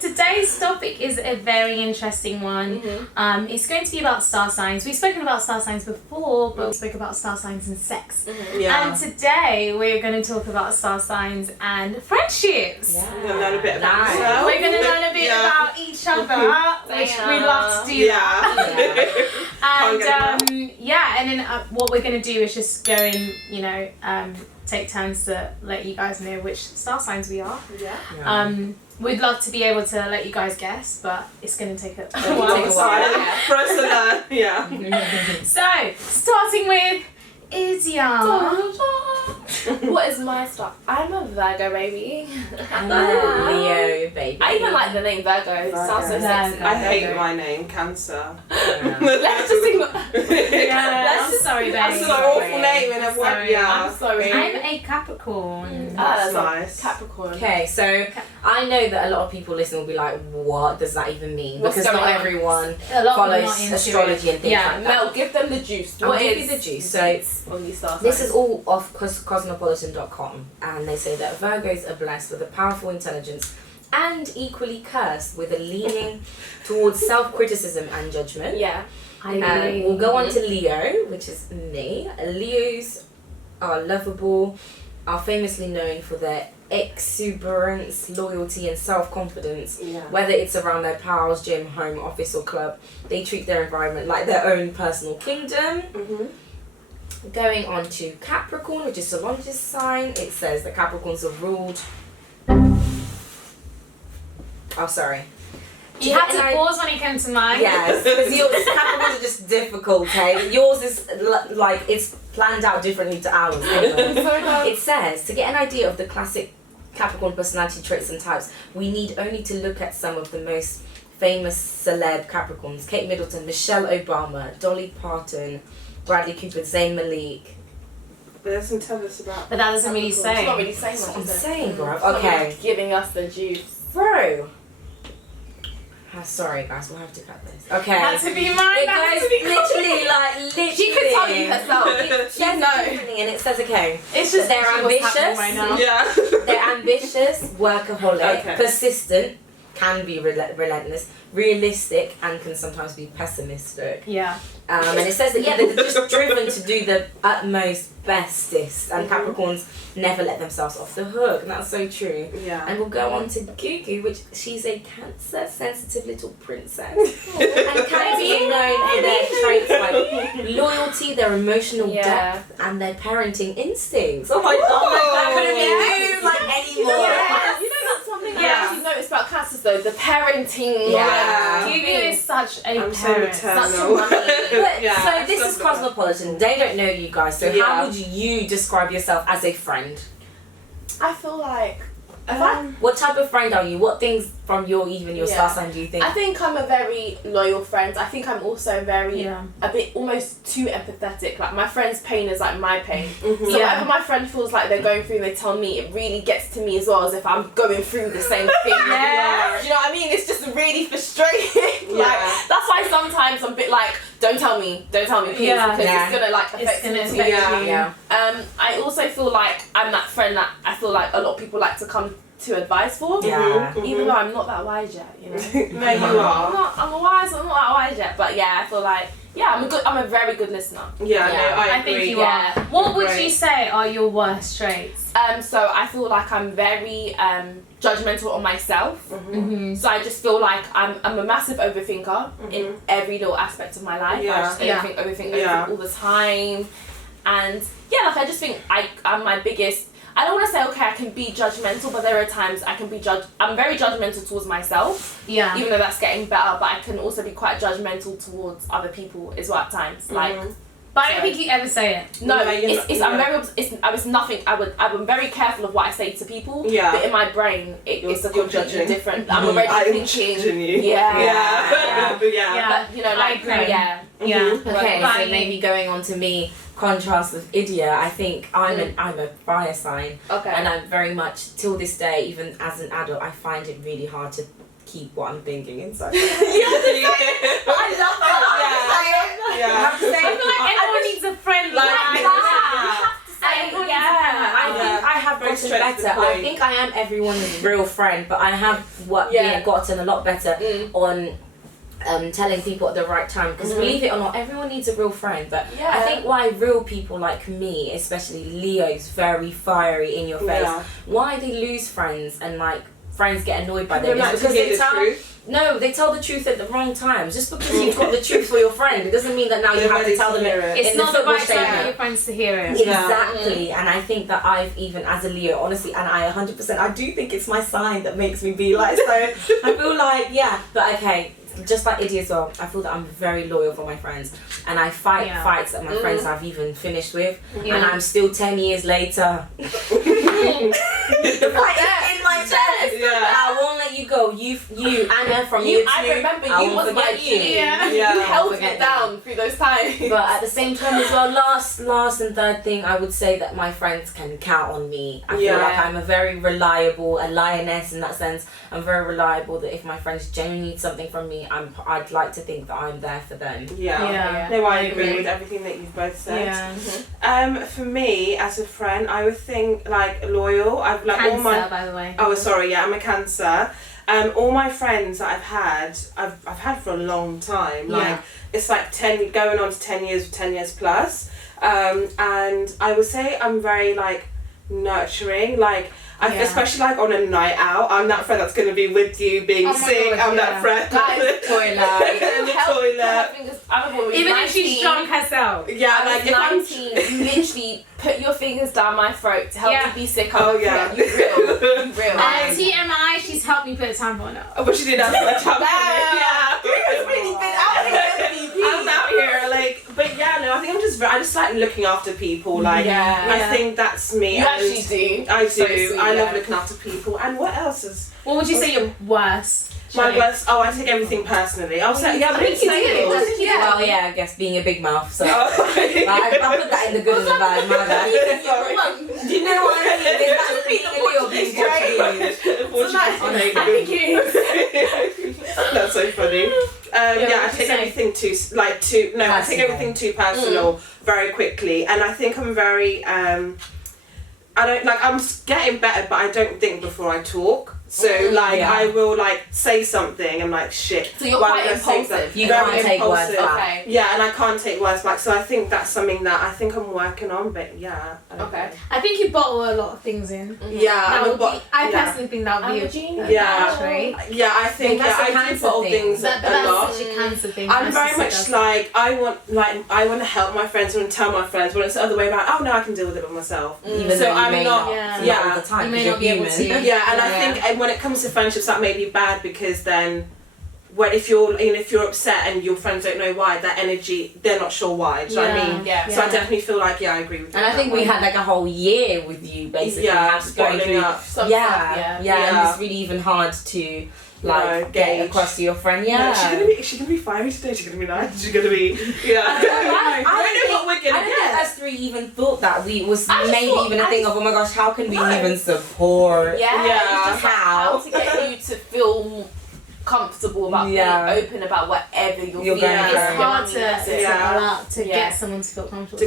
Today's topic is a very interesting one. It's going to be about star signs. We've spoken about star signs before, but we spoke about star signs and sex. Yeah. And today we're going to talk about star signs and friendships. We're going to learn a bit about ourselves. We're going to learn a bit about each other, which we love to do that. And then what we're going to do is just go in, take turns to let you guys know which star signs we are. We'd love to be able to let you guys guess, but it's going to take a while. For us to learn, So, starting with Idia. What is my star? I'm a Virgo, baby. I'm a Leo, baby. I even like the name Virgo. It sounds so sexy. I hate my name, Cancer. Let's just ignore. I'm sorry, babe. That's an awful name in a word. I'm sorry. I'm a Capricorn. That's nice. Capricorn. Okay, so I know that a lot of people listening will be like, what does that even mean? What's Because not going on? everyone A lot follows more into astrology and things like that. Mel, give them the juice. I'll What give is you the juice. So on these stars? this is all off cosmopolitan.com, and they say that Virgos are blessed with a powerful intelligence and equally cursed with a leaning towards self-criticism and judgment. Yeah. I agree. We'll go on to Leo, which is me. Leos are lovable, are famously known for their exuberance, loyalty and self-confidence. Whether it's around their pals, gym, home, office or club, they treat their environment like their own personal kingdom. Going on to Capricorn, which is Solange's sign, it says that Capricorns are ruled... Oh, sorry. You had to pause when it came to mine. Yes, because Capricorns are just difficult, okay? Yours is like, it's planned out differently to ours. Anyway. It says, to get an idea of the classic Capricorn personality traits and types, we need only to look at some of the most famous celeb Capricorns. Kate Middleton, Michelle Obama, Dolly Parton, Bradley Cooper, Zayn Malik. But doesn't tell us about. But that doesn't really say. It's not really saying That's much. what I'm is it? saying, bro. It's not Okay. really giving us the juice. Bro. Sorry, guys, we'll have to cut this. Okay. Had to be mine. It goes literally. She could tell you herself. She knows. And it says, okay. It's just they're what's happening ambitious. right now. Yeah. They're ambitious, workaholic, Okay. persistent, can be relentless, realistic, and can sometimes be pessimistic. Yeah. And it says that they're just driven to do the utmost bestest, and Capricorns never let themselves off the hook, and that's so true. Yeah. And we'll go on to Gugu, which she's a Cancer sensitive little princess. And Cancers are known for their traits like loyalty, their emotional depth, and their parenting instincts. Oh my god, that couldn't be you like anymore. Yeah. You know that's something I actually noticed about Cancers though, the parenting. Yeah. Gugu is such a I'm so parent. maternal. Such a mummy. But, Yeah, so this is Cosmopolitan. They don't know you guys. So how would you describe yourself as a friend? I feel like What type of friend are you? What things from your star sign do you think? I think I'm a very loyal friend. I think I'm also very a bit almost too empathetic. Like my friend's pain is like my pain. So whatever my friend feels like they're going through, they tell me, it really gets to me as well as if I'm going through the same thing. Do you know what I mean? It's just really frustrating. Like that's why sometimes I'm a bit like, don't tell me please, because it's gonna like affect me. I also feel like I'm that friend that I feel like a lot of people like to come to advice for. Even though I'm not that wise yet, you know. No, you are. I'm wise, I'm not that wise yet. But yeah, I feel like I'm a very good listener. Yeah, no, I agree. think you are. What would you say are your worst traits? So I feel like I'm very judgmental on myself. So I just feel like I'm a massive overthinker in every little aspect of my life. I just overthink all the time. And I just think I'm my biggest. I don't want to say I can be judgmental, but there are times I can be I'm very judgmental towards myself. Yeah. Even though that's getting better, but I can also be quite judgmental towards other people as well at times. Like, but I don't think you ever say it. No, I'm very careful of what I say to people. Yeah. But in my brain, it's a You're completely judging. different. I'm already thinking. Judging you. Yeah. Yeah. But, you know, like, I agree. yeah. Okay, But so maybe going on to me, contrast with Idia, I think I'm a fire sign. Okay. And I'm very much, till this day, even as an adult, I find it really hard to keep what I'm thinking inside. But I love that. I have to say, I feel like everyone needs a friend like that. I have Very gotten straight to the better. I point. think I am everyone's real friend, but I have gotten a lot better on telling people at the right time, because believe it or not, everyone needs a real friend, but I think why real people like me, especially Leo's very fiery in your face, why they lose friends and like friends get annoyed by them is because they tell the truth at the wrong times. Just because you've got the truth for your friend, it doesn't mean that now you have to tell them it. It's not the right time for your friends to hear it. Exactly. And I think that I've even, as a Leo, honestly, and I 100%, I do think it's my sign that makes me be like, so I feel like, but okay, just like Idia as well, I feel that I'm very loyal for my friends, and I fight fights that my friends have even finished with, and I'm still 10 years later. The fight is in my chest. I won't let you go. You, and then from you, I remember you was my G. You held me down through those times. But at the same time as well, last and third thing, I would say that my friends can count on me. I feel like I'm a very reliable, a lioness in that sense. I'm very reliable, that if my friends genuinely need something from me, I'd like to think that I'm there for them. No, I agree with everything that you've both said. For me, as a friend, I would think like loyal. I've like Cancer, all my. by the way. Oh, sorry. Yeah, I'm a Cancer. All my friends that I've had for a long time. Like it's like 10 going on to 10 years, 10 years plus. And I would say I'm very like nurturing. Like. Especially like on a night out, I'm that friend that's going to be with you being sick. I'm that friend Guys, in the toilet. Even if she's drunk herself. Yeah, like if I'm 19, literally put your fingers down my throat to help me be sick. You real. TMI, she's helped me put a tampon up. Oh, but she did have a tampon. It's really been out here. I'm out here, like, but I think I just like looking after people. Like, I think that's me. You actually do. I do. So sweet, I love looking after people. And what else is? What would you say your worst? My worst. Oh, I take everything personally. I was like, I think you do. Well, I guess being a big mouth. So I'll put that in the good and the bad. My bad. Do you know what I mean? There's that being a little bit That's so funny. I take everything too too personal very quickly, and I think I'm very I'm getting better, but I don't think before I talk. So I will like say something. I'm like shit. So you're quite impulsive. You can't take words back. Okay. Yeah, and I can't take words back. So I think that's something that I think I'm working on. But Okay. I think you bottle a lot of things in. I personally think that would be a trait. Yeah, I think I do bottle things a lot. That's such a Cancer thing. I'm very much like I want to help my friends and tell my friends, when it's the other way around. Oh no, I can deal with it by myself. Even though you may not all the time. You may not be able to. Yeah, and I think when it comes to friendships, that may be bad, because then if you're upset and your friends don't know why, that energy, they're not sure why. Do you know what I mean? Yeah. So I definitely feel like I agree with you. And I think we had like a whole year with you basically. Going through and it's really even hard to get across to your friend. Is she gonna be fiery today? Is she gonna be nice? Is she gonna be I don't know what we're gonna get. I don't think us three even thought that we was maybe even a thing of, oh my gosh, how can we even support? It's just how to get you to feel comfortable about being open about whatever you're feeling. It's hard to get someone to feel comfortable.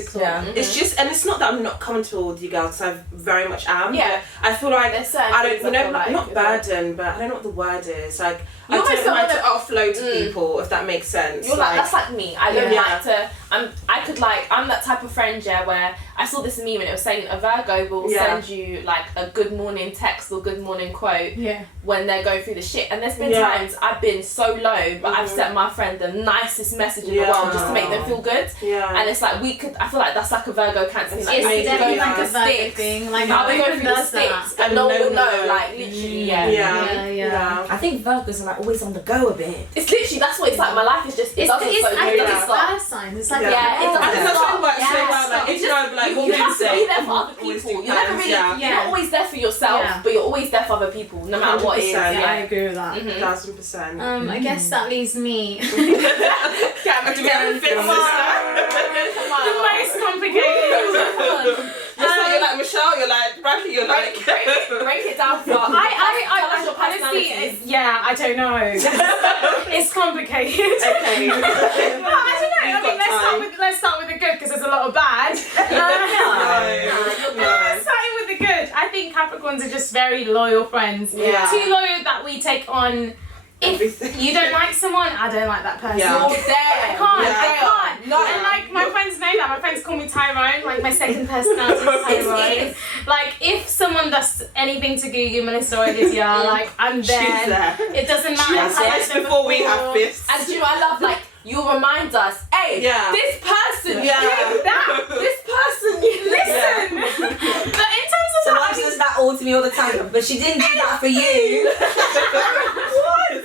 It's just, and it's not that I'm not comfortable with you girls, because I very much am. But I feel like I don't, not burden, but I don't know what the word is. Like I don't like to offload to people, if that makes sense. That's like me. I don't like to. I'm that type of friend where I saw this meme and it was saying a Virgo will send you like a good morning text or good morning quote when they're going through the shit. And there's been times I've been so low, but I've sent my friend the nicest message in the world just to make them feel good. And it's like I feel like that's like a Virgo Cancer thing. Like, it's definitely like a Virgo thing. Like I'll be going through the sticks and no one will know. Like literally, I think Virgos are like always on the go a bit. It's literally, that's what it's like. My life is just, it's earth signs. It's like it doesn't work so well. Like, you have to be there for other people. You're never really, you're not always there for yourself, but you're always there for other people, no matter what it is. I agree with that. 1000%. I guess that leaves me. Come on. The most complicated. You're like Michelle, you're like Bradley, you're like break it down for us. Honestly, I don't know. It's complicated. Okay. Well, I don't know. I mean, let's start with the good, because there's a lot of bad. Starting with the good. I think Capricorns are just very loyal friends. Yeah. Too loyal that we take on. If you don't like someone, I don't like that person. Yeah. You're there. I can't. Yeah. I can't. No. And like my friends know that. My friends call me Tyrone. Like my second personality is Tyrone. Like if someone does anything to Gugu, Melissa, or Idia, like I'm there. She's there. It doesn't matter. That's if I just met them before we have fists. And do you know what I love? Like, you'll remind us, hey, Yeah. this person, Yeah. did that. This person, listen. But in terms of Solange does that all to me all the time, but she didn't do that for you.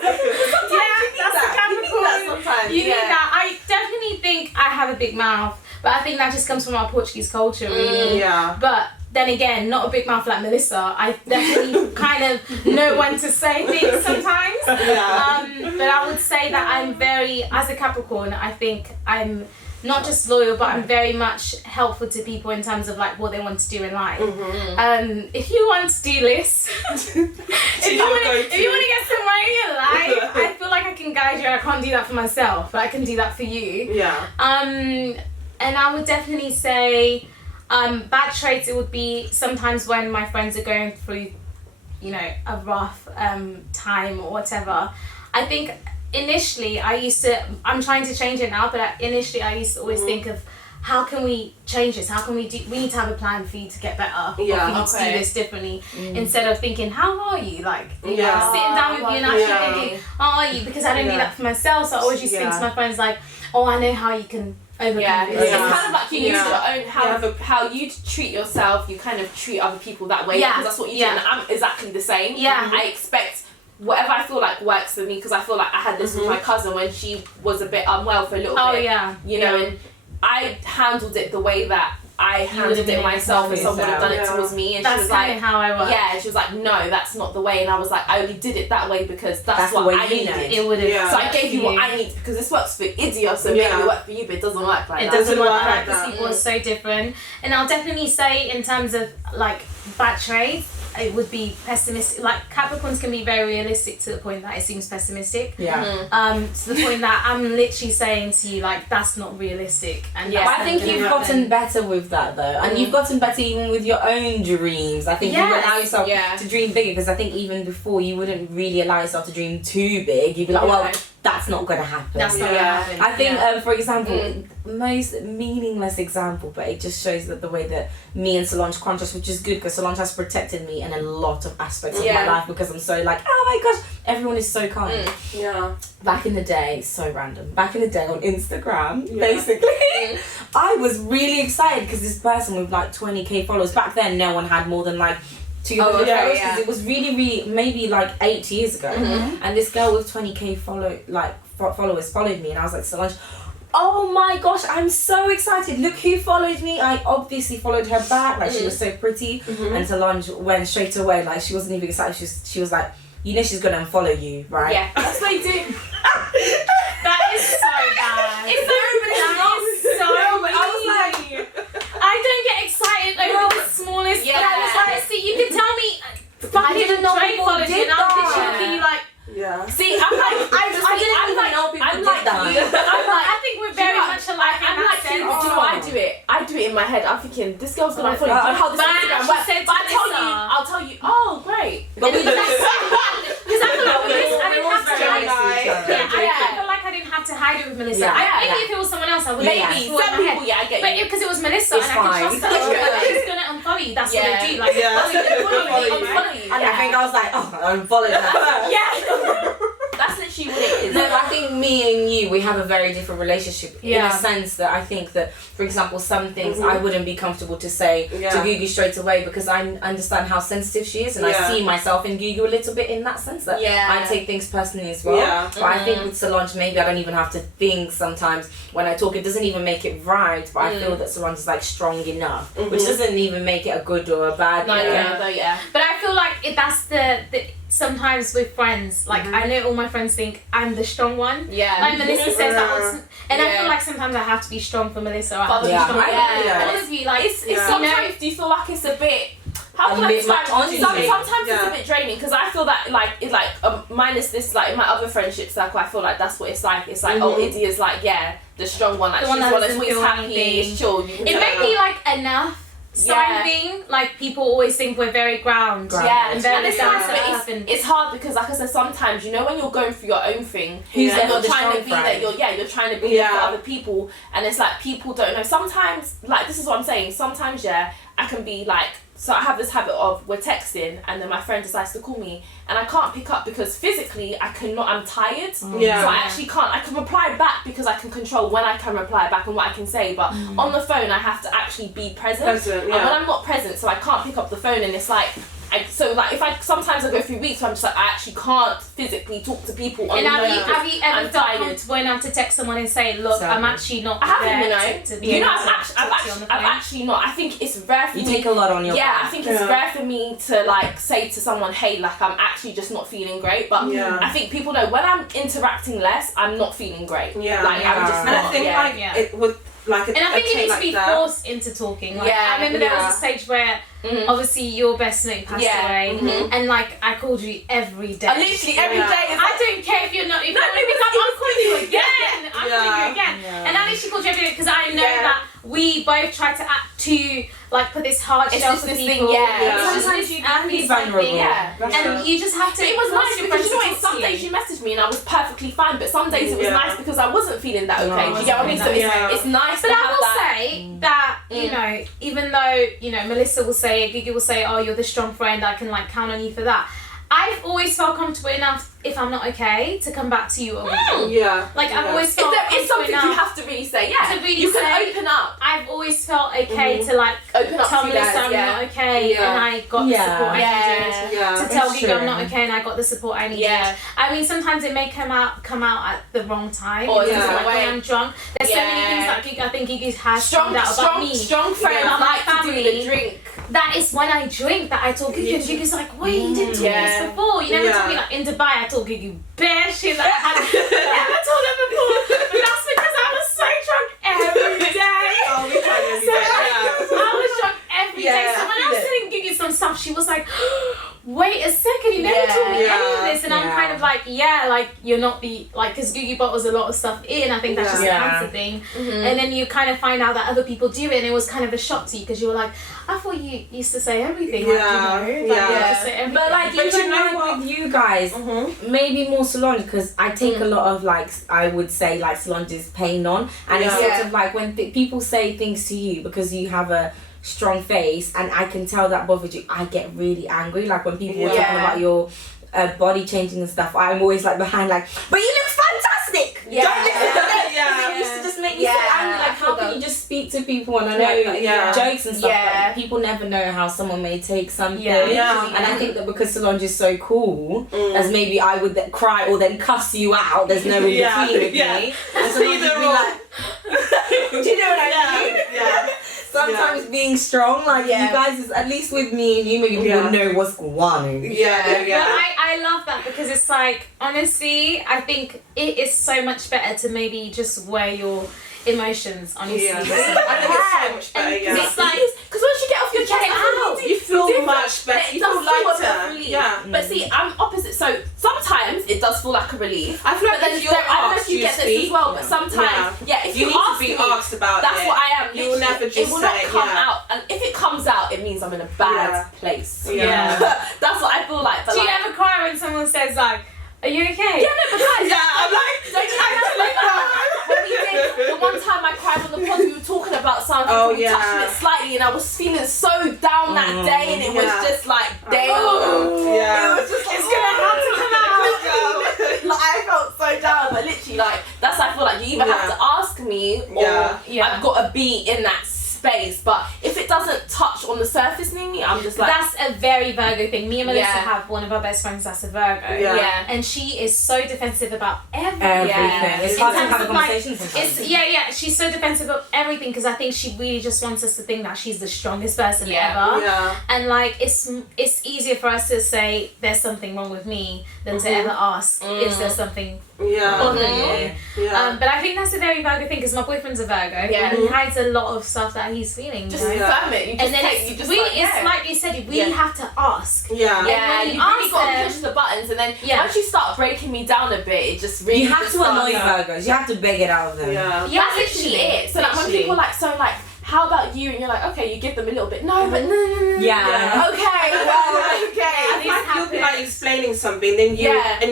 that's a Capricorn. Sometimes. You need that. I definitely think I have a big mouth, but I think that just comes from our Portuguese culture, really. Yeah. But then again, not a big mouth like Melissa. I definitely kind of know when to say things sometimes. Yeah. But I would say that I'm very, as a Capricorn, I think I'm not just loyal, but I'm very much helpful to people in terms of like what they want to do in life. If you want to do this, if you want to get somewhere in your life, I feel like I can guide you. I can't do that for myself, but I can do that for you. Yeah. And I would definitely say bad traits, it would be sometimes when my friends are going through, you know, a rough time or whatever. I think initially I'm trying to change it now, but initially I used to always think of how can we change this? How can we need to have a plan for you to get better, or for you to do this differently, instead of thinking, how are you? Like, sitting down with you and actually thinking, how are you? Because I don't do that for myself, so I always just think to my friends like, oh, I know how you can overcome this. It's kind of like you use your own, how you treat yourself, you kind of treat other people that way, because that's what you do, and I'm exactly the same. I expect whatever I feel like works for me, because I feel like I had this with my cousin when she was a bit unwell for a little bit. You know, and I handled it the way that I handled it myself, and someone would have done it towards me, and that's she was kind like, of how I work. and she was like, no, that's not the way, and I was like, I only did it that way because that's what I needed. It would have. So I gave you what I need, because this works for Idia, so maybe it worked for you, but it doesn't work like that. It doesn't work like that. People are so different. And I'll definitely say in terms of like bad traits, it would be pessimistic. Like Capricorns can be very realistic to the point that it seems pessimistic. To the point that I'm literally saying to you like that's not realistic. And but I think you've gotten better with that though, and you've gotten better even with your own dreams. I think you allow yourself to dream bigger, because I think even before you wouldn't really allow yourself to dream too big. You'd be like, well, that's not gonna happen. That's not gonna happen. I think, for example, most meaningless example, but it just shows that the way that me and Solange contrast, which is good because Solange has protected me in a lot of aspects of my life, because I'm so like, oh my gosh, everyone is so kind. Back in the day, so random. Back in the day on Instagram, basically, I was really excited because this person with like 20k followers. Back then, no one had more than like 200 followers, because it was really maybe like 8 years ago, and this girl with 20k followers followed me, and I was like, Solange, oh my gosh, I'm so excited, look who followed me. I obviously followed her back, like she was so pretty, and Solange went straight away, like she wasn't even excited. She was like, you know she's gonna unfollow you, right? Yeah, that's what they do. That is so bad. It's so I was like, I don't get excited over the smallest thing. Honestly, you can tell me I didn't know Drake people followed did you, and I'll that. literally be like, See, I'm like, I didn't even know people I'm did like that. you, but I'm like, I think we're very much alike. I'm in like that you. sense. Do you know what I do it? I do it in my head. I'm thinking this girl's gonna follow you. Do you know how this But Instagram she works? said But to I'll tell you. Oh, great. But we Because I feel like with this, I didn't have to hide Gemini. it. I feel like I didn't have to hide it with Melissa. Maybe if it was someone else, I would Maybe some people, I get But you. because it was Melissa, It's and I fine. can trust her, she's gonna unfollow you. That's what they do. Like, Follow you. And I think I was like, oh, I'm following that. That's literally what it is. No, I think me and you, we have a very different relationship in a sense that I think that, for example, some things I wouldn't be comfortable to say to Gugu straight away, because I understand how sensitive she is, and I see myself in Gugu a little bit in that sense, that I take things personally as well. But I think with Solange, maybe I don't even have to think sometimes when I talk. It doesn't even make it right, but I feel that Solange is like strong enough, which doesn't even make it a good or a bad thing. But I feel like that's the sometimes with friends, like I know all my friends think I'm the strong one. Like Melissa says that, and I feel like sometimes I have to be strong for Melissa. I have to be strong for all of you. Like It's sometimes, do you feel like it's a bit? How can I describe it? Sometimes it's a bit draining, because I feel that like it's like minus this, like in my other friendship circle, I feel like that's what it's like. It's like oh, Idia's like the strong one, like she's one that's always happy, it's chill. It may be like enough sign thing, like people always think we're very ground. Yeah, and very it's nice, but it's hard because, like I said, sometimes when you're going through your own thing, and you're trying to be there, you're trying to be there for other people, and it's like people don't know. Sometimes, like this is what I'm saying. Sometimes, I can be like. So I have this habit of we're texting and then my friend decides to call me and I can't pick up because physically I'm tired. So I actually can't. I can reply back because I can control when I can reply back and what I can say. But on the phone I have to actually be present. And when I'm not present, so I can't pick up the phone and it's like. Sometimes I go through weeks where I'm just like I actually can't physically talk to people on the phone. And have you ever felt comfortable enough to text someone and say, look, I'm actually not to be I've actually not. I think it's rare for me. You take a lot on your I think it's rare for me to like say to someone, hey, like I'm actually just not feeling great. But I think people know when I'm interacting less, I'm not feeling great. I'm just not. And I think it would like and I think you need to be forced into talking. Like, I remember there was a stage where obviously your best mate passed away, and like I called you every day. Literally every day. I don't care if you're not. If I'm calling you again. I'm calling you again. And I literally called you every day because I know that we both tried to act to like put this hard shell for people. Sometimes you can be vulnerable. And you just have to. It was nice because some days you messaged me and I was perfectly fine, but some days it was nice because I wasn't feeling that okay. Do you get what I mean? So it's nice. But I will say that even though Melissa will say, Gugu will say, oh, you're the strong friend, I can like count on you for that. I've always felt comfortable enough if I'm not okay to come back to you a week. Like I've always felt if there is something you have to really say, to really you can open up. I've always felt okay to like open up tell Melissa I'm not okay and I got the support I needed. To tell Gugu I'm not okay and I got the support I needed. I mean sometimes it may come out at the wrong time. Or like when I'm drunk. There's so many things that Gugu, I think Gugu has found out about me. Strong friends like to do the drink. That is when I drink that I told Gugu and Gugu's like, wait, you didn't tell me this before. You never told me like in Dubai I told Gugu bare shit that I never told her before. But that's because I was so drunk every day. I was drunk every day. So when I was telling Gugu some stuff, she was like, wait a second, you never told me any of this. And I'm kind of like, like you're not because Gugu bottles a lot of stuff in. I think that's just a cancer thing. And then you kind of find out that other people do it and it was kind of a shock to you because you were like, I thought you used to say everything. Just say everything. But like even like with you guys, maybe more Solange because I take a lot of like I would say like Solange's pain on, and it's sort of like when people say things to you because you have a strong face and I can tell that bothered you, I get really angry. Like when people are talking about your body changing and stuff, I'm always like behind like, but you look fantastic. Don't listen to them. It used to just make me so angry. Like how can you just speak to people and I know jokes and stuff, but people never know how someone may take something. And I think that because Solange is so cool, as maybe I would cry or then cuss you out. There's no in between with me. And Solange would be like, do you know what I mean? Sometimes being strong, like you guys, is at least with me and you, maybe people know what's going on. But I love that because it's like, honestly, I think it is so much better to maybe just wear your emotions on your sleeve. I think it's so much better, It's like, because once you get off your chest, you feel much better. You feel lighter. But see, I'm opposite. So sometimes it does feel like a relief. I feel like if you're asked, you get this as well. But sometimes, if you need to be asked about it, that's what I am. You will never just say, it will not come out. And if it comes out, it means I'm in a bad place. That's what I feel like. Do you ever cry when someone says like, are you okay? Yeah, no, but guys, I'm like, when we did the one time I cried on the pod, we were talking about something, we touched it slightly, and I was feeling so down that day, and it was just like, damn, it was just like, it's gonna have to come out. Like I felt so down, but literally, like that's how I feel like you either have to ask me, or I've got to be in that space. But if it doesn't touch on the surface near me, I'm just like, that's a very Virgo thing. Me and Melissa have one of our best friends that's a Virgo, and she is so defensive about everything. It's hard to have a conversation sometimes. She's so defensive of everything because I think she really just wants us to think that she's the strongest person ever. And like it's easier for us to say there's something wrong with me than to ever ask is there something bothering you. But I think that's a very Virgo thing because my boyfriend's a Virgo and he hides a lot of stuff that he's feeling. Just confirm it. You just it's like you said, we have to ask. You really got to push the buttons, and then once you start breaking me down a bit, it just really. You have to annoy Virgos. You have to beg it out of them. That's literally it. So like when people are like, so like, how about you? And you're like, okay, you give them a little bit. No, but no. Yeah. Okay, well, okay. You'll be like explaining something, then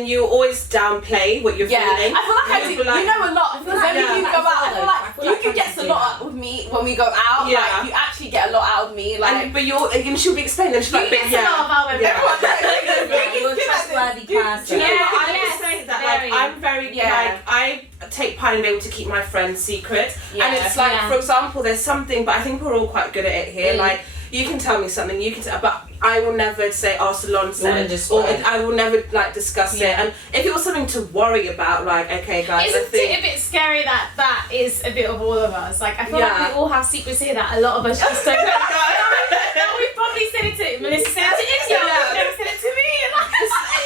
you always downplay what you're feeling. I feel like you know a lot. Because when you go out, I feel like you get a lot out with me when we go out. Yeah. Like, you actually get a lot out of me. Like, but she'll be explaining. She's like, a lot of everyone. You're a trustworthy person. Do you know what I would say that like I'm very like I take pride in being able to keep my friends' secrets, and it's like for example, there's something, but I think we're all quite good at it here. Like you can tell me something, but I will never say, "Oh, Solange said," or I will never like discuss it. And if it was something to worry about, like, okay, guys, it's a bit scary that is a bit of all of us. Like I feel like we all have secrets here that a lot of us just don't know. We've probably said it to Melissa, said it to Idia, she's never said it to me.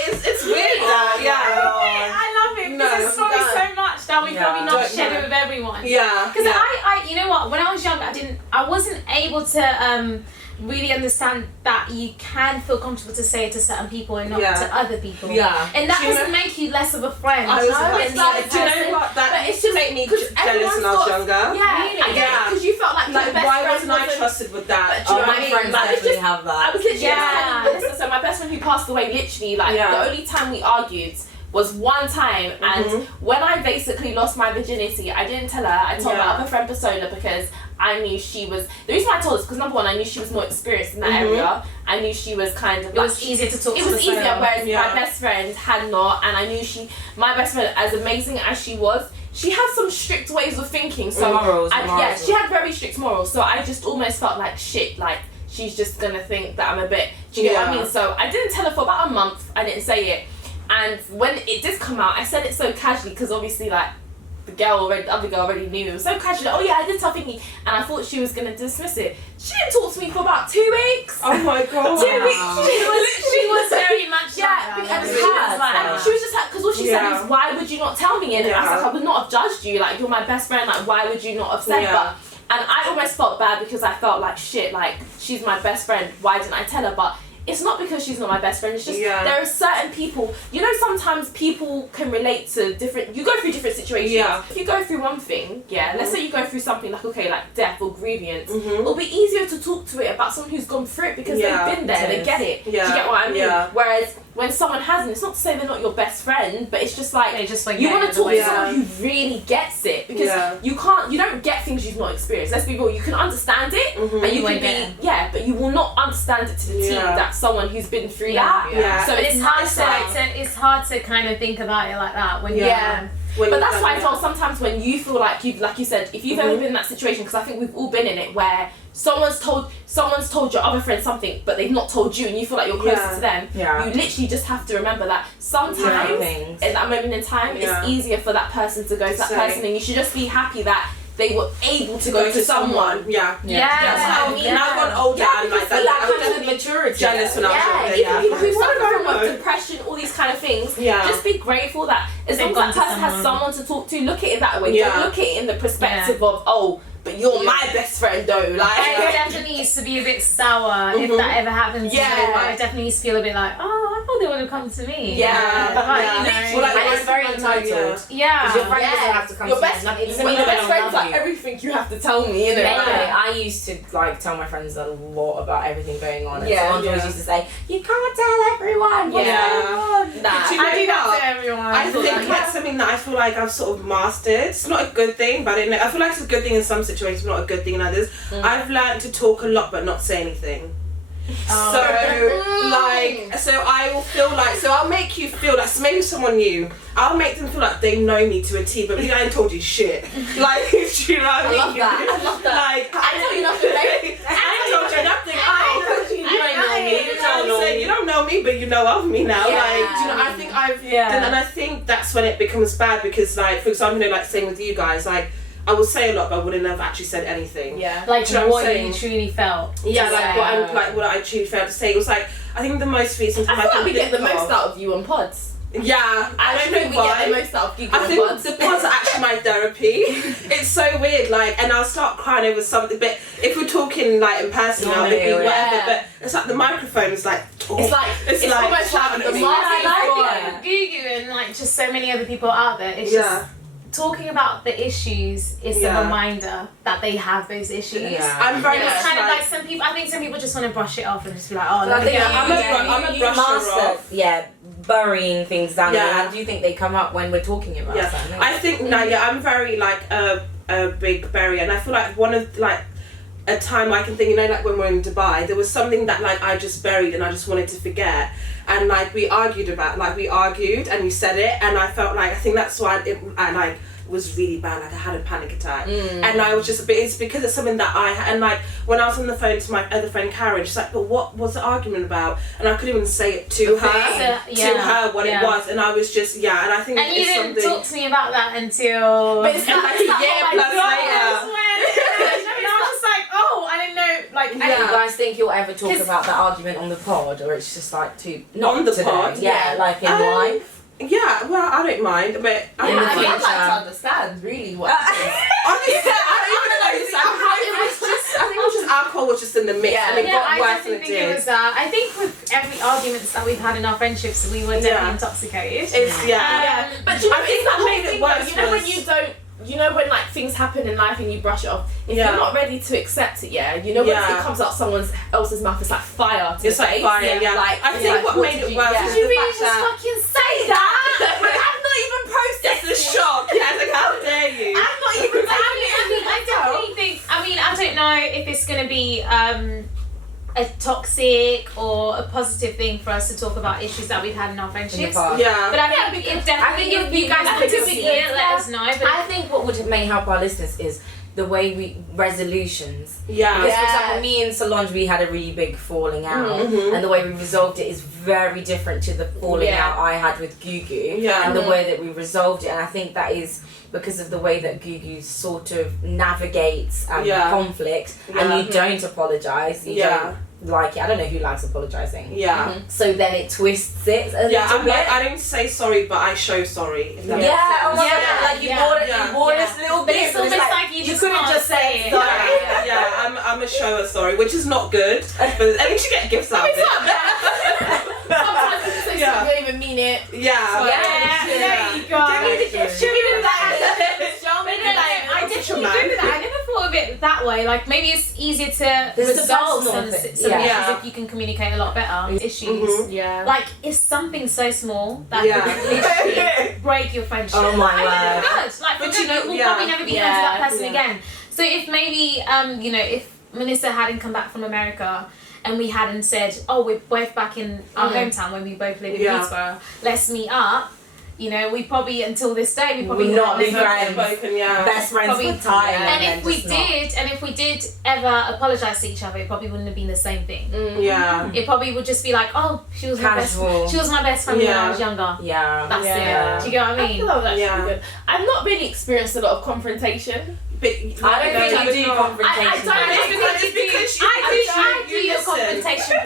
It's weird though. I love it because there's probably so much that we probably not share it with everyone. Yeah. Because I, you know what? When I was young, I wasn't able to really understand that you can feel comfortable to say it to certain people and not to other people. Yeah. And that doesn't make you less of a friend. I was like, do you know what? That used to make me jealous when I was younger. Yeah. Because you felt like your best why friend wasn't I trusted with that? But my friends definitely have that. I was literally so my best friend who passed away, literally, like the only time we argued was one time, and when I basically lost my virginity, I didn't tell her. I told my other friend Persona because I knew she was. The reason why I told her is because number one, I knew she was more experienced in that area. I knew she was kind of. It was easier to talk to. It was easier, whereas my best friend had not, and I knew my best friend, as amazing as she was, she had some strict ways of thinking. So morals. Yeah, she had very strict morals. So I just almost felt like shit. Like she's just gonna think that I'm a bit. Do you get what I mean? So I didn't tell her for about a month. I didn't say it. And when it did come out, I said it so casually because obviously, like, the other girl already knew. It was so casually. Oh yeah, I did tell Thingy, and I thought she was gonna dismiss it. She didn't talk to me for about 2 weeks. Oh my god. 2 weeks. She was very much because she was just like, because all she said is, "Why would you not tell me?" And I was like, I would not have judged you. Like, you're my best friend. Like, why would you not have said that? And I almost felt bad because I felt like shit. Like, she's my best friend. Why didn't I tell her? But it's not because she's not my best friend. It's just there are certain people. You know, sometimes people can relate to different. You go through different situations. Yeah. If you go through one thing, let's say you go through something like like death or grievance. It'll be easier to talk to it about someone who's gone through it because they've been there. They get it. Do you get what I mean? Whereas when someone hasn't, it's not to say they're not your best friend, but it's just like you want to talk to someone who really gets it because you don't get things you've not experienced. Let's be real. You can understand it, and you can be but you will not understand it to the T that someone who's been through that. So it's hard to kind of think about it like that when but that's why I felt sometimes when you feel like you said, if you've ever been in that situation, because I think we've all been in it, where someone's told your other friend something, but they've not told you, and you feel like you're closer to them. You literally just have to remember that sometimes in that moment in time, it's easier for that person to go to that person, and you should just be happy that they were able to go to someone. That's how I mean. And I've got older and like that. I was definitely maturity. Jealous when I was younger. Even people who suffer from depression, all these kind of things. Just be grateful that as long as that person has someone to talk to, look at it that way. Don't look at it in the perspective of but you're my best friend though. Like it definitely used to be a bit sour if that ever happens. I definitely used to feel a bit like, I thought they would have come to me. And it's very entitled. Because your friend doesn't have to come to you. Your best friend's like, everything you have to tell me, you know. I used to like tell my friends a lot about everything going on. And Solange always used to say, you can't tell everyone what's going on. I do that to everyone. I think that's something that I feel like I've sort of mastered. It's not a good thing, but I feel like it's a good thing in some situations, not a good thing in others. I've learned to talk a lot but not say anything. So I will feel like, so I'll make you feel like, so maybe someone new, I'll make them feel like they know me to a T, but really I ain't told you shit. Like, do you know what I mean? I love that. Like, I tell you nothing, babe. I told you nothing. You don't know me, but you know of me now. Like, you know, I think and I think that's when it becomes bad because, like, for example, you know, like saying with you guys, like, I would say a lot, but I wouldn't have actually said anything. Like, you know what you truly felt. What I truly felt to say. It was like, I think the most recent time I feel like we get the most out of you on pods. Yeah, I don't know why. We get the most out of you on I think pods. the pods are actually my therapy. It's so weird, like, and I'll start crying over something, but if we're talking, like, in person, I'll be whatever, but it's like the microphone is like, it's almost like the Gugu and, like, just so many other people out there, it's just talking about the issues is a reminder that they have those issues. Yeah. I'm very It's much kind of like like some people. I think some people just want to brush it off and just be like, oh, I think I'm a brusher off. Burying things down. Yeah. And do you think they come up when we're talking about something? I think I'm very like a big barrier, and I feel like one of like a time I can think, you know, like when we're in Dubai, there was something that like I just buried and I just wanted to forget, and like we argued and you said it, and I felt like I think that's why I like was really bad, like I had a panic attack, and I was just it's because it's something that I and like when I was on the phone to my other friend Karen, she's like, but what was the argument about? And I couldn't even say it to her what it was, and I was just and I think and you it's didn't something talk to me about that until like a year plus later. And I was just like, oh, I didn't know, like, Do you guys think you'll ever talk about the argument on the pod, or it's just like not on the today? pod? Like in life? Yeah, well, I don't mind, but I'd like to understand really what. Honestly, I don't even know. I think it was just alcohol was just in the mix, and it got worse than it think it did. was that. I think with every arguments that we've had in our friendships, we were definitely intoxicated. It's But you know, I think that made it worse. You know when you don't. You know when like things happen in life and you brush it off. If you're not ready to accept it, you know when it comes out someone else's mouth, it's like fire. To It's like fire, Like I think what made it worse was did you the really fact just that fucking say that? I'm not even processed. it's a shock. Yeah, like how dare you? I'm not even. I definitely think. I mean, I don't know if it's going to be a toxic or a positive thing for us to talk about issues that we've had in our friendships. Yeah. But I think it definitely, if you guys want to see it, let us know. But I think what may help our listeners is the way resolutions. Yeah. Because, for example, me and Solange, we had a really big falling out, and the way we resolved it is very different to the falling out I had with Gugu, and the way that we resolved it. And I think that is because of the way that Gugu sort of navigates conflict, and you don't apologise, you don't like it. I don't know who likes apologising. Yeah. So then it twists it a little bit. Like, I don't say sorry, but I show sorry. If that Oh my God, like you bought this little But bit. it's almost like you couldn't just say it. I'm a shower sorry, which is not good. But at least you get gifts out of it. Sometimes people say something, they don't even mean it. There you go. Give me the gift. Show me the I definitely agree with that. I never thought of it that way. Like maybe it's easier to resolve some issues if you can communicate a lot better. Issues. Like it's something so small that could literally break your friendship. Oh my word. word. Like we'll probably never be friends with that person again. So if maybe if Melissa hadn't come back from America and we hadn't said, oh, we're both back in our hometown when we both live in Peterborough, let's meet up. You know, we probably until this day we probably not be friends. Best friends for time. And if we did ever apologise to each other, it probably wouldn't have been the same thing. It probably would just be like, oh, she was my best friend when I was younger. That's it. Do you get what I mean? I feel like that's really good. I've not really experienced a lot of confrontation. But I don't think you do confrontation. I do your confrontation.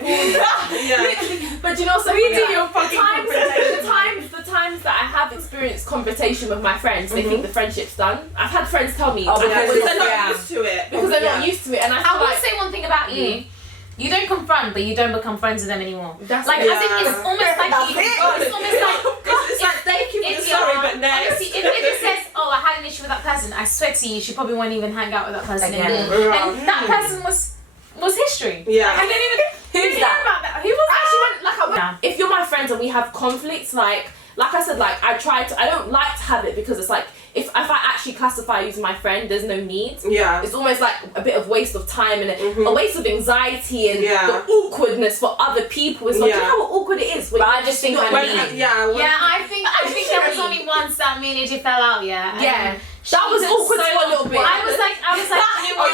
But you know, so we do your fucking confrontation. The times that I have experienced confrontation with my friends, they think the friendship's done. I've had friends tell me because they're not used to it. Because they're not used to it, and I will say one thing about you. You don't confront, but you don't become friends with them anymore. That's like, I think it's almost like it's like thank you for the sorry, but next. Honestly, if it says, oh, I had an issue with that person, I swear to you, she probably won't even hang out with that person anymore. And that person was history. I didn't even who's that? About that. Who was that? If you're my friends and we have conflicts, like I said, like I don't like to have it because it's like if I actually classify you as my friend, there's no need. It's almost like a bit of waste of time and a waste of anxiety and the awkwardness for other people. It's like, you know how awkward it is? But I just think I think there was only once that me and Idia fell out, that was awkward for a little bit. I was like, you know what?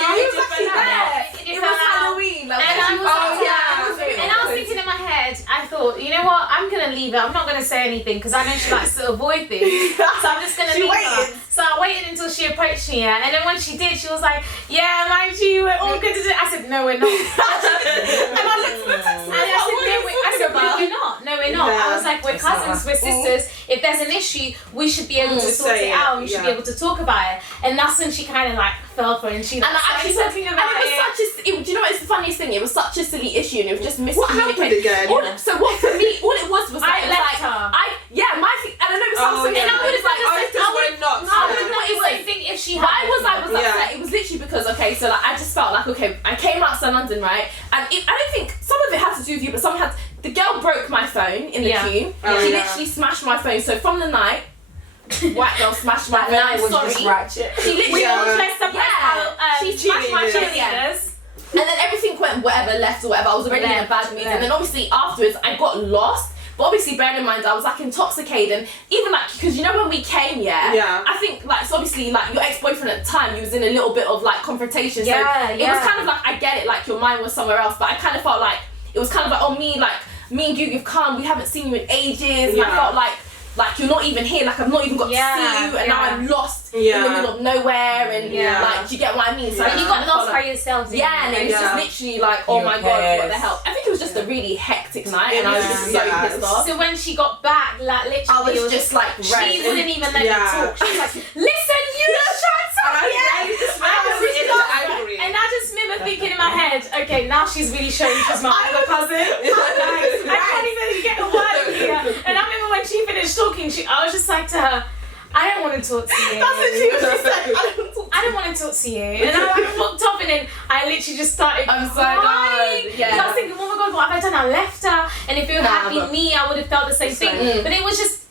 It was Halloween. And I was thinking in my head, I thought, you know what? I'm gonna leave her. I'm not gonna say anything because I know she likes to avoid things. So I'm just gonna leave her. So I waited until she approached me, and then when she did, she was like, "Yeah, mind you, we're all good to do." I said, "No, we're not." And I looked at her and I said, "No, we're not. No, we're not." I was like, "We're cousins, we're sisters. If there's an issue, we should be able to sort it out. We should be able to talk about it." And that's when she kind of like fell for it, and she like, actually talking about it. Do you know what? It's the funniest thing. It was such a silly issue, and it was just miscommunication. What happened again? So what for me? All it was like I left her. my thing. And I know it sounds silly. I would was, okay, so like I just felt like, okay, I came out to London, right? And I don't think some of it had to do with you, but some had. The girl broke my phone in the queue. She literally smashed my phone. So from the night, white girl smashed my phone. That was just ratchet. She literally We all dressed up she smashed my cheerleaders. And then everything went whatever left or whatever. I was already in a bad mood. And then obviously afterwards I got lost. But obviously bearing in mind I was like intoxicated, and even like, because you know when we came, I think like, so obviously like your ex-boyfriend at the time, he was in a little bit of like confrontation. So it was kind of like, I get it, like your mind was somewhere else, but I kind of felt like, it was kind of like, oh me and Gugu have come, we haven't seen you in ages, and I felt like you're not even here, like I've not even got to see you, and now I'm lost in the middle of nowhere, and like, do you get what I mean? So you got lost by yourself. And it was just literally like, oh my god, what the hell? I think it was just a really hectic night, and I was just so pissed off. So when she got back, like literally, I was just like, she wouldn't even let me talk. She was like, listen, you shut up. And I just remember thinking in my head, okay, now she's really showing she's my other cousin. I can't even get a word here. And I remember when she finished talking, I was just like to her, I don't want to talk to you. That's what she was just like, I don't want to talk to you. And I walked off, and then I literally just started I'm so crying. done. I was thinking, oh my god, what have I done? I left her. And if it would have been me, I would have felt the same thing. But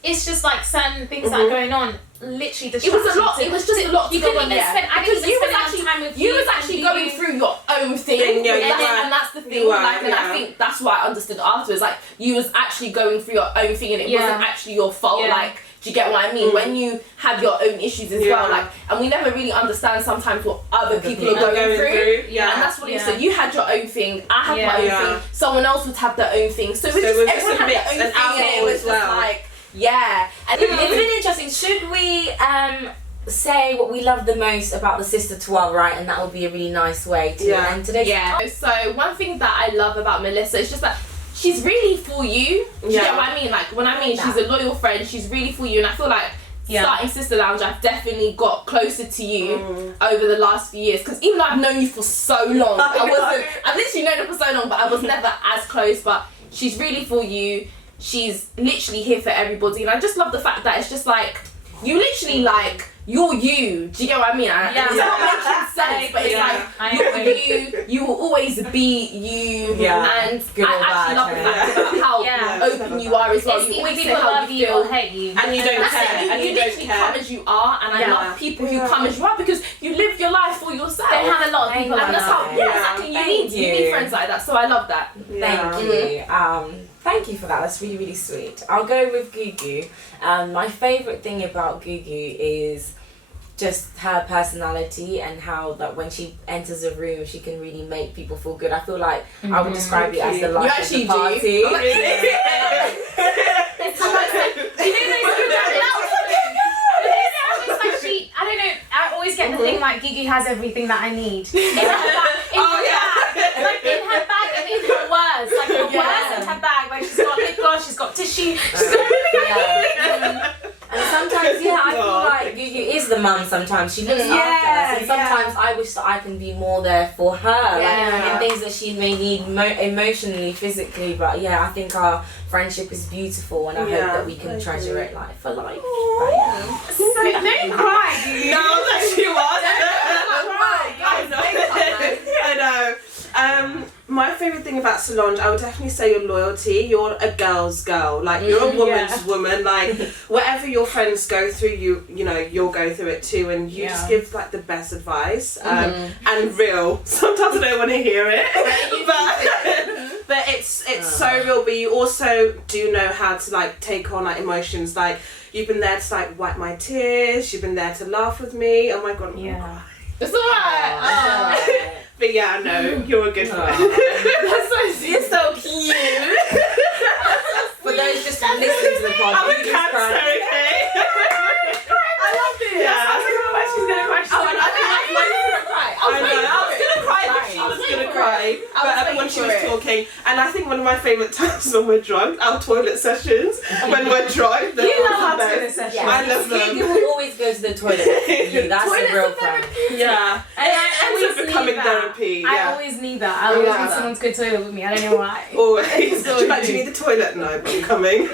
it's just like certain things that are going on. Literally, it was a lot. It was just a lot. You couldn't even spend. I didn't even spend enough time with you. You was actually going through your own thing, and that's the thing. And I think that's why I understood afterwards. Like, you was actually going through your own thing, and it wasn't actually your fault. Like, do you get what I mean? When you have your own issues as well, like, and we never really understand sometimes what other people are going through. And that's what it is. So you had your own thing. I had my own thing. Someone else would have their own thing. So it was just everyone had their own thing, and it was just like. And it's been interesting. Should we say what we love the most about the sister to our right, and that would be a really nice way to end today's So one thing that I love about Melissa is just that she's really for you. Do you get what I mean? Like, when I mean she's a loyal friend, she's really for you, and I feel like starting Sister Lounge, I've definitely got closer to you over the last few years, because even though I've known you for so long, I've literally known her for so long, but I was never as close. But she's really for you. She's literally here for everybody, and I just love the fact that it's just like, you literally like, you're you. Do you get what I mean? It's not making sense, but it's like, you're you. You will always be you. And I actually love the fact about how open you are as well. You always say how you feel, hate you, and you don't care. And you literally come as you are, and I love people who come as you are, because you live your life for yourself. They have a lot of people, and that's how. Exactly. You need friends like that. So I love that. Thank you. Thank you for that. That's really, really sweet. I'll go with Gugu. My favourite thing about Gugu is just her personality, and how that when she enters a room, she can really make people feel good. I feel like I would describe it as the life of the party. I don't know, I always get the thing like Gugu has everything that I need. In her bag and in her words. Like her words in her bag. Like she's got lip gloss, she's got tissue, she's got everything I need. And sometimes, I feel like Gugu is the mum sometimes. She looks after us. And sometimes I wish that I can be more there for her. Like, in things that she may need emotionally, physically. But I think our friendship is beautiful, and I hope that we can treasure it like for life. Don't cry, Gugu. No, that she was. I know. My favourite thing about Solange, I would definitely say your loyalty. You're a girl's girl. Like, you're a woman's woman. Like, whatever your friends go through, you'll go through it too, and you just give like the best advice. And real. Sometimes I don't want to hear it, but it's so real. But you also do know how to like take on like emotions. Like, you've been there to like wipe my tears. You've been there to laugh with me. Oh my god, I'm gonna cry. It's alright. But no, you're a good friend. You're so cute. For those just listening to the podcast, I'm a cancer, okay? I love this. Yeah. She's gonna cry. I was gonna cry, but she was gonna cry. But when she was talking, and I think one of my favourite times when we're drunk, our toilet sessions, when we're drunk. You love our toilet sessions. I love them. You will always go to the toilet with you. That's a real friend. Yeah. And it ends up becoming therapy. I always need that. I always need someone to go to the toilet with me. I don't know why. Always. Do you need the toilet? No, but I'm coming.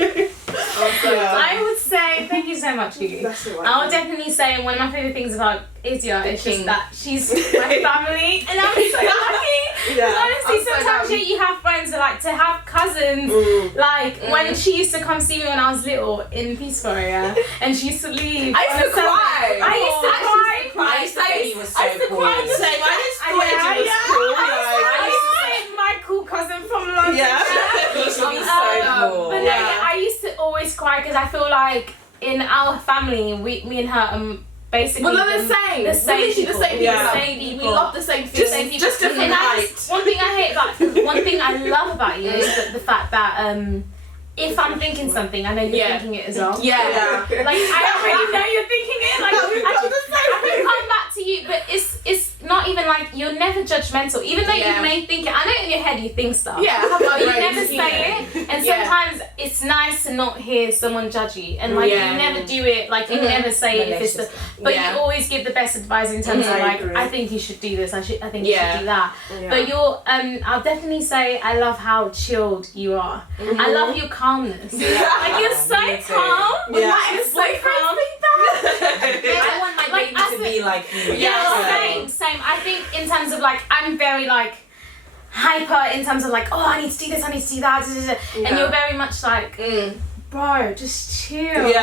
I would say thank you so much, Gugu. That's all right. I'll definitely say one of my favourite things about Idia is just that she's my family, and I'm so lucky. Because honestly, sometimes you have friends who like to have cousins. Like when she used to come see me when I was little in Peterborough, and she used to leave. I used to cry. I used to cry. I used to think he was so cool. I just thought it was cool. I used to say my cool cousin from London. He should be so cool. But no, I used to always cry because I feel like in our family, me and her basically Well, they're the same. The same people. The same people. Yeah. Same We people. love the same things. Just different height. One thing I love about you is the fact that if I'm thinking something, I know you're thinking it as well. Yeah. Like I already know you're thinking it. Like I can come back to you, but it's not even like you're never judgmental. Even though you may think it, I know in your head you think stuff. Yeah. But you never say it, and sometimes it's nice to not hear someone judge you, and like you never do it, like you never say it if it's the, but you always give the best advice in terms of like I think you should do this, I think you should do that. But you're I'll definitely say I love how chilled you are. I love your calmness. Like you're so calm. My ex-boyfriend think that. I want my baby to be like you. Same. I think in terms of like I'm very like hyper in terms of like I need to do this, I need to do that, and you're very much like bro, just chill.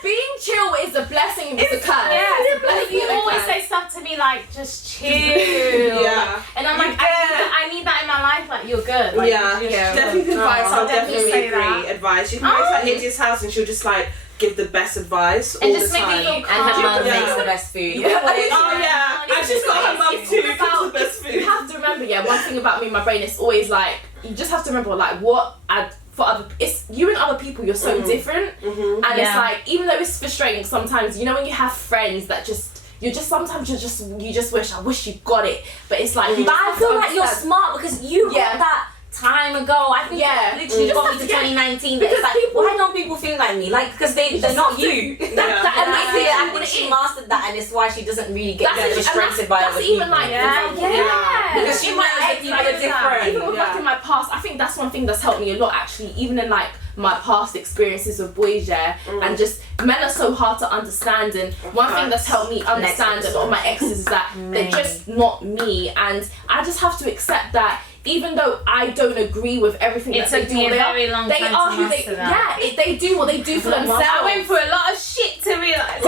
Being chill is a blessing with the curse. Yeah, you always say stuff to me like just chill. And I'm like I need that in my life. Like you're good. Like, Definitely advice. I'll definitely say agree. that. Advice. You can go to like Idia's house and she'll just like give the best advice all and just the make time. me feel And her calm. mum makes the best food. And she's got her mum too. Who cooks the best food? You have to remember, one thing about me and my brain is always like, you just have to remember like it's you and other people, you're so different. And it's like, even though it's frustrating sometimes, you know when you have friends that you just wish, I wish you got it. But it's like, But I feel like you're smart because you got that time ago. I think literally got me to 2019. But it's like, why don't people think like me? Like, because they're not you. I think she mastered that, and it's why she doesn't really get distracted by other people. Even like because she knows that people are different. Even with like in my past, I think that's one thing that's helped me a lot actually, even in like my past experiences with boys, and just men are so hard to understand, and one thing that's helped me understand a lot of my exes is that they're just not me, and I just have to accept that even though I don't agree with everything that they do, they are who they they do what they do for themselves. I went through a lot of shit to realise.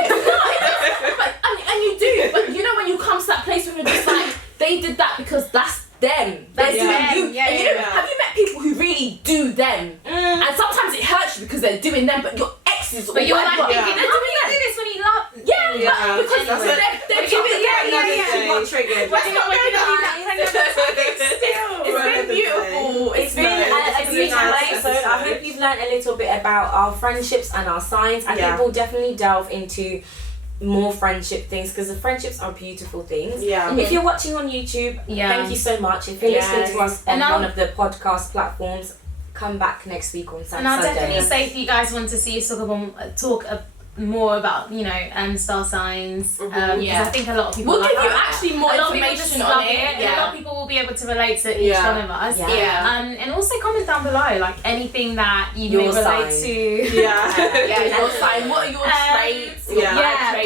And you do, but you know when you come to that place when you're just like, they did that because that's them. They're doing you. And you know, have you met people who really do them? And sometimes it hurts you because they're doing them, but your exes. But you're like thinking, how do you do this when you love? But because they're doing She got triggered. It's been beautiful. It's been a beautiful episode. I hope you've learned a little bit about our friendships and our signs. I think we'll definitely delve into more friendship things because the friendships are beautiful things. If you're watching on YouTube, thank you so much. If you're listening to us on one of the podcast platforms, come back next week on Sunday. And I'll definitely say if you guys want to see us talk more about star signs, because I think a lot of people we'll give you that. actually more information on it, and a lot of people will be able to relate to each one of us. And also comment down below like anything that you may relate to. Your sign. What are your traits?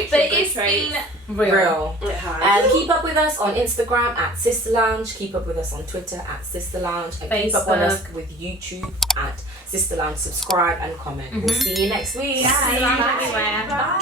But it's been real. It has. Keep up with us on Instagram at Sister Lounge. Keep up with us on Twitter at Sister Lounge. And keep up with us with YouTube at Sister Lounge. Subscribe and comment. We'll see you next week. Bye. Bye.